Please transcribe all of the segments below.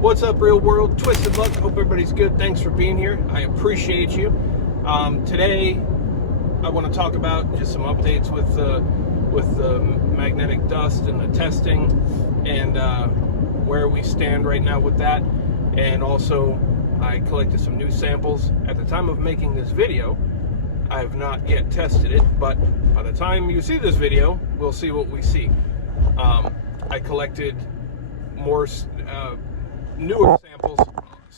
What's up, real world? Twisted Luck. Hope everybody's good. Thanks for being here. I appreciate you. Today, I want to talk about just some updates with the magnetic dust and the testing, and where we stand right now with that. And also, I collected some new samples. At the time of making this video, I have not yet tested it, but by the time you see this video, we'll see what we see. I collected more newer samples.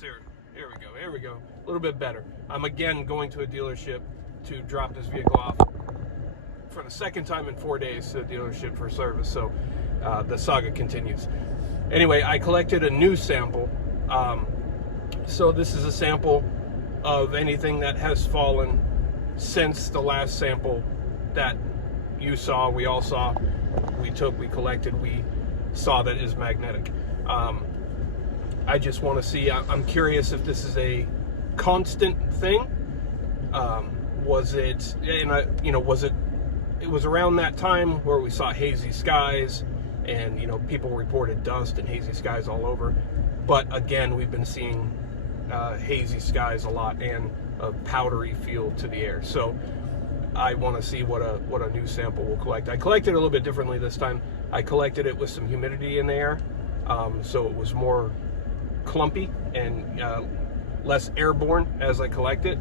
Here we go. A little bit better. I'm again going to a dealership to drop this vehicle off for the second time in 4 days to the dealership for service. So the saga continues. Anyway, I collected a new sample. So this is a sample of anything that has fallen since the last sample that you saw, we all saw, we collected, we saw that is magnetic. I just want to see, I'm curious if this is a constant thing. Was it, it was around that time where we saw hazy skies and, people reported dust and hazy skies all over. But again, we've been seeing hazy skies a lot and a powdery feel to the air. So I want to see what a new sample will collect. I collected it a little bit differently this time. I collected it with some humidity in the air, so it was more clumpy and less airborne as I collect it.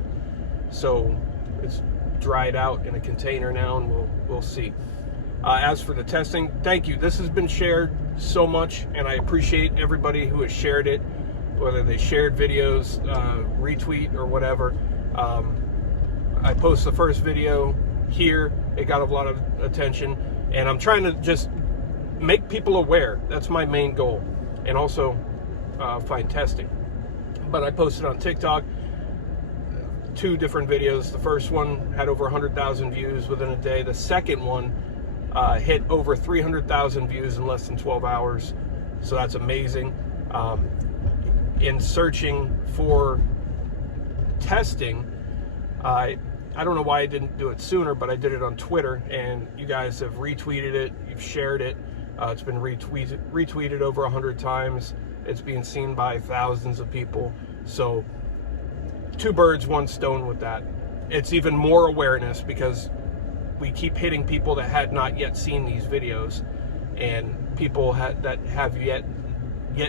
So it's dried out in a container now, and we'll see. As for the testing, thank you. This has been shared so much, and I appreciate everybody who has shared it, whether they shared videos, retweet, or whatever. I posted the first video here. It got a lot of attention, and I'm trying to just make people aware. That's my main goal, and also find testing. But I posted on TikTok 2 different videos. The first one had over 100,000 views within a day. The second one hit over 300,000 views in less than 12 hours. So that's amazing. In searching for testing, I don't know why I didn't do it sooner, but I did it on Twitter, and you guys have retweeted it, you've shared it. It's been retweeted over 100 times. It's being seen by thousands of people. So 2 birds, 1 stone with that. It's even more awareness because we keep hitting people that had not yet seen these videos, and people that have yet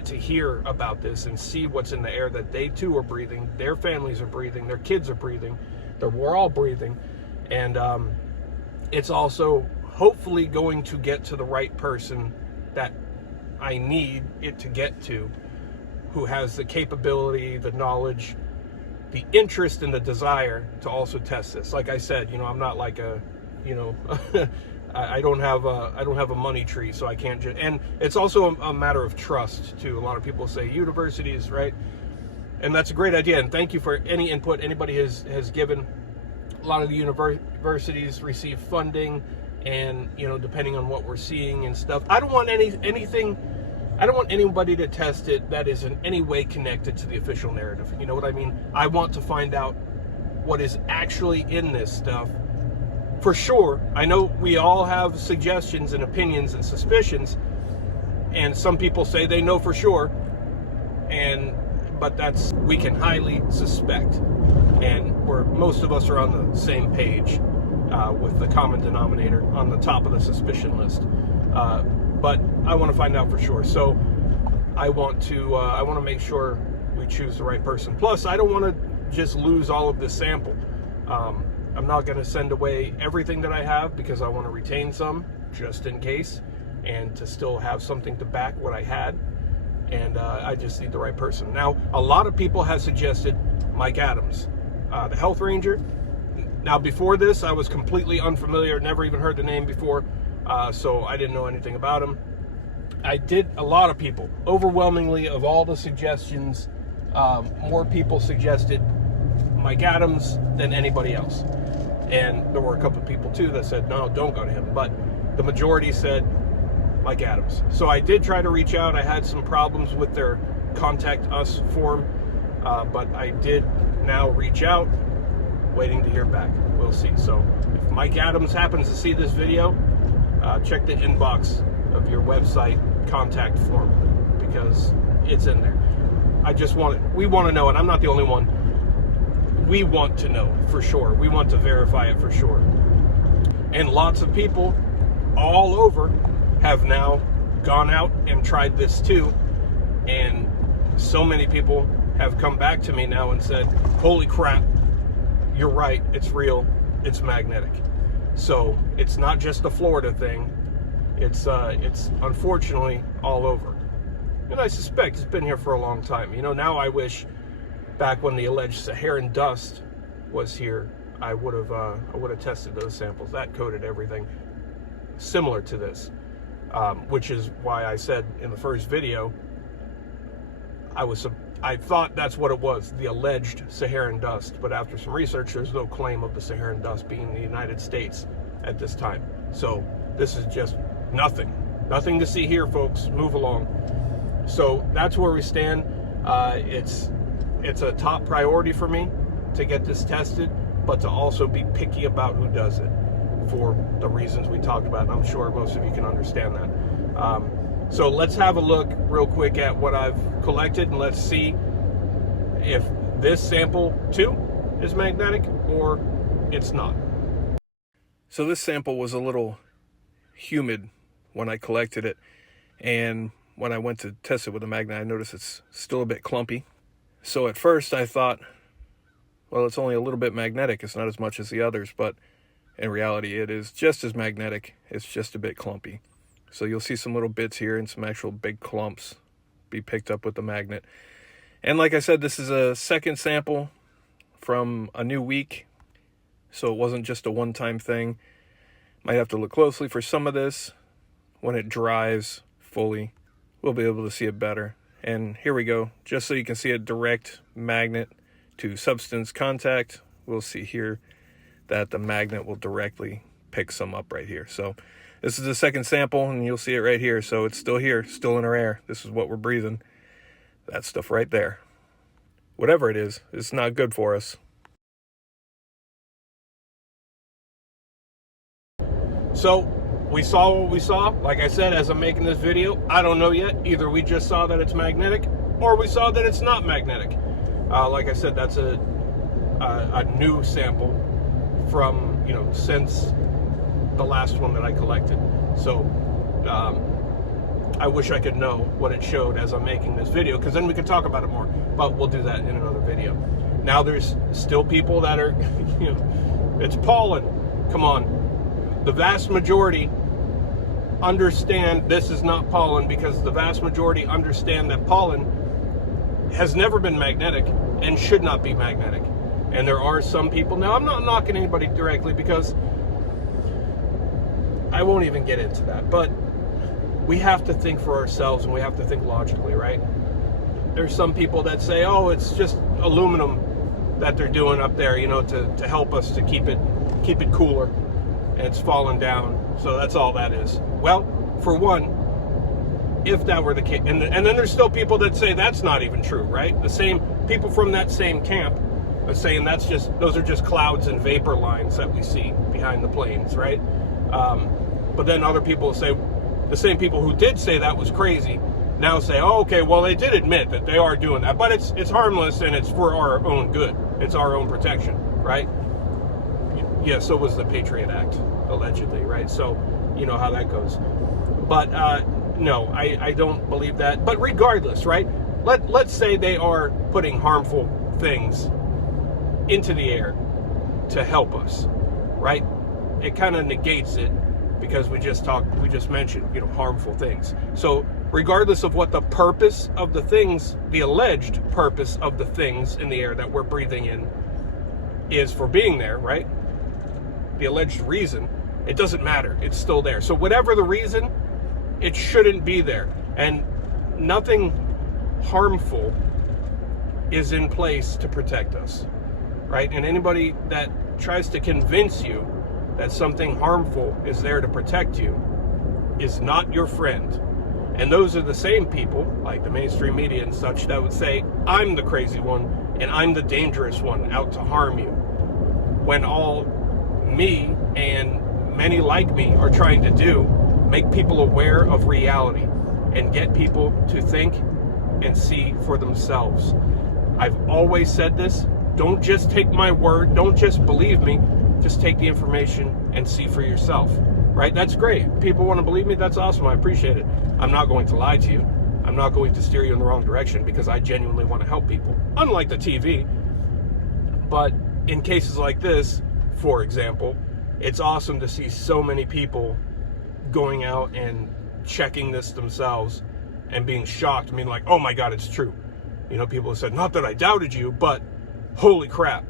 to hear about this and see what's in the air that they too are breathing, their families are breathing, their kids are breathing, that we're all breathing. And it's also hopefully going to get to the right person that I need it to get to, who has the capability, the knowledge, the interest, and the desire to also test this. Like I said, I'm not like a, I don't have a money tree, so I can't just, and it's also a matter of trust too. A lot of people say universities, right? And that's a great idea, and thank you for any input anybody has given. A lot of the universities receive funding, and depending on what we're seeing and stuff, I don't want anything. I don't want anybody to test it that is in any way connected to the official narrative. You know what I mean? I want to find out what is actually in this stuff. For sure, I know we all have suggestions and opinions and suspicions, and some people say they know for sure, but we can highly suspect, and most of us are on the same page with the common denominator on the top of the suspicion list. But I want to find out for sure. So I want to make sure we choose the right person. Plus, I don't want to just lose all of this sample. I'm not going to send away everything that I have because I want to retain some just in case, and to still have something to back what I had. And I just need the right person. Now, a lot of people have suggested Mike Adams, the health ranger. Now, before this, I was completely unfamiliar, never even heard the name before, so I didn't know anything about him. A lot of people, overwhelmingly of all the suggestions, more people suggested Mike Adams than anybody else. And there were a couple of people too that said, no, don't go to him. But the majority said Mike Adams. So I did try to reach out. I had some problems with their contact us form, but I did now reach out, waiting to hear back. We'll see. So if Mike Adams happens to see this video, check the inbox of your website contact form, because it's in there. We want to know, and I'm not the only one. We want to know for sure. We want to verify it for sure. And lots of people all over have now gone out and tried this too. And so many people have come back to me now and said, holy crap, you're right, it's real, it's magnetic. So it's not just a Florida thing, it's unfortunately all over. And I suspect it's been here for a long time. You know, now I wish back when the alleged Saharan dust was here, I would have tested those samples. That coated everything similar to this, which is why I said in the first video, I thought that's what it was, the alleged Saharan dust. But after some research, there's no claim of the Saharan dust being in the United States at this time. So this is just nothing to see here, folks. Move along. So that's where we stand. It's a top priority for me to get this tested, but to also be picky about who does it for the reasons we talked about. And I'm sure most of you can understand that. So let's have a look real quick at what I've collected, and let's see if this sample too is magnetic or it's not. So this sample was a little humid when I collected it, and when I went to test it with a magnet, I noticed it's still a bit clumpy. So at first I thought, well, it's only a little bit magnetic. It's not as much as the others, but in reality, it is just as magnetic. It's just a bit clumpy. So you'll see some little bits here and some actual big clumps be picked up with the magnet. And like I said, this is a second sample from a new week. So it wasn't just a one-time thing. Might have to look closely for some of this. When it dries fully, we'll be able to see it better. And here we go. Just so you can see a direct magnet to substance contact, we'll see here that the magnet will directly pick some up right here. So this is the second sample, and you'll see it right here. So it's still here, still in our air. This is what we're breathing. That stuff right there. Whatever it is, it's not good for us. So we saw what we saw. Like I said, as I'm making this video, I don't know yet. Either we just saw that it's magnetic, or we saw that it's not magnetic. Like I said, that's a new sample from, you know, since the last one that I collected. So I wish I could know what it showed as I'm making this video, because then we could talk about it more, but we'll do that in another video. Now there's still people that are, you know, it's pollen. Come on. The vast majority understand this is not pollen, because the vast majority understand that pollen has never been magnetic and should not be magnetic. And there are some people, now I'm not knocking anybody directly, because I won't even get into that, but we have to think for ourselves, and we have to think logically, right? There's some people that say, oh, it's just aluminum that they're doing up there, you know, to help us to keep it cooler, and it's fallen down, so that's all that is. Well, for one, if that were the case, and then there's still people that say that's not even true, right? The same people from that same camp are saying those are just clouds and vapor lines that we see behind the planes, right? But then other people say, the same people who did say that was crazy now say, oh, okay, well, they did admit that they are doing that, but it's harmless and it's for our own good. It's our own protection, right? Yeah, so was the Patriot Act, allegedly, right? So you know how that goes. But no, I don't believe that. But regardless, right? Let's say they are putting harmful things into the air to help us, right? It kind of negates it, because we just mentioned, you know, harmful things. So regardless of what the purpose of the things, the alleged purpose of the things in the air that we're breathing in is for being there, right? The alleged reason, it doesn't matter. It's still there. So whatever the reason, it shouldn't be there. And nothing harmful is in place to protect us, right? And anybody that tries to convince you that something harmful is there to protect you is not your friend. And those are the same people, like the mainstream media and such, that would say, I'm the crazy one and I'm the dangerous one out to harm you, when all me and many like me are trying to do, make people aware of reality and get people to think and see for themselves. I've always said this. Don't just take my word. Don't just believe me. Just take the information and see for yourself, right? That's great. People want to believe me. That's awesome. I appreciate it. I'm not going to lie to you. I'm not going to steer you in the wrong direction because I genuinely want to help people, unlike the TV. But in cases like this, for example, it's awesome to see so many people going out and checking this themselves and being shocked. I mean, like, oh my God, it's true. You know, people have said, not that I doubted you, but holy crap.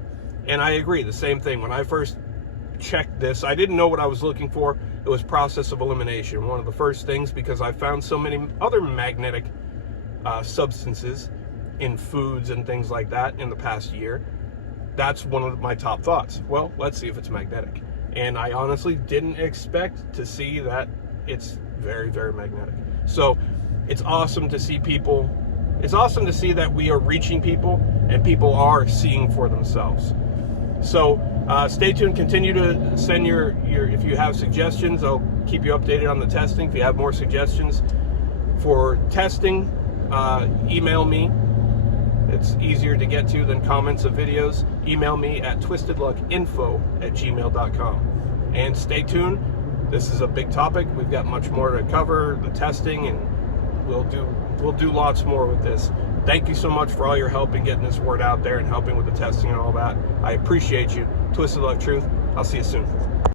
And I agree, the same thing. When I first checked this, I didn't know what I was looking for. It was process of elimination, one of the first things, because I found so many other magnetic substances in foods and things like that in the past year. That's one of my top thoughts. Well, let's see if it's magnetic. And I honestly didn't expect to see that it's very, very magnetic. So it's awesome to see people. It's awesome to see that we are reaching people and people are seeing for themselves. So stay tuned. Continue to send your if you have suggestions, I'll keep you updated on the testing. If you have more suggestions for testing, email me. It's easier to get to than comments of videos. Email me at twistedluckinfo@gmail.com. And stay tuned. This is a big topic. We've got much more to cover, the testing, and we'll do lots more with this. Thank you so much for all your help in getting this word out there and helping with the testing and all that. I appreciate you. Twisted Luck Truth. I'll see you soon.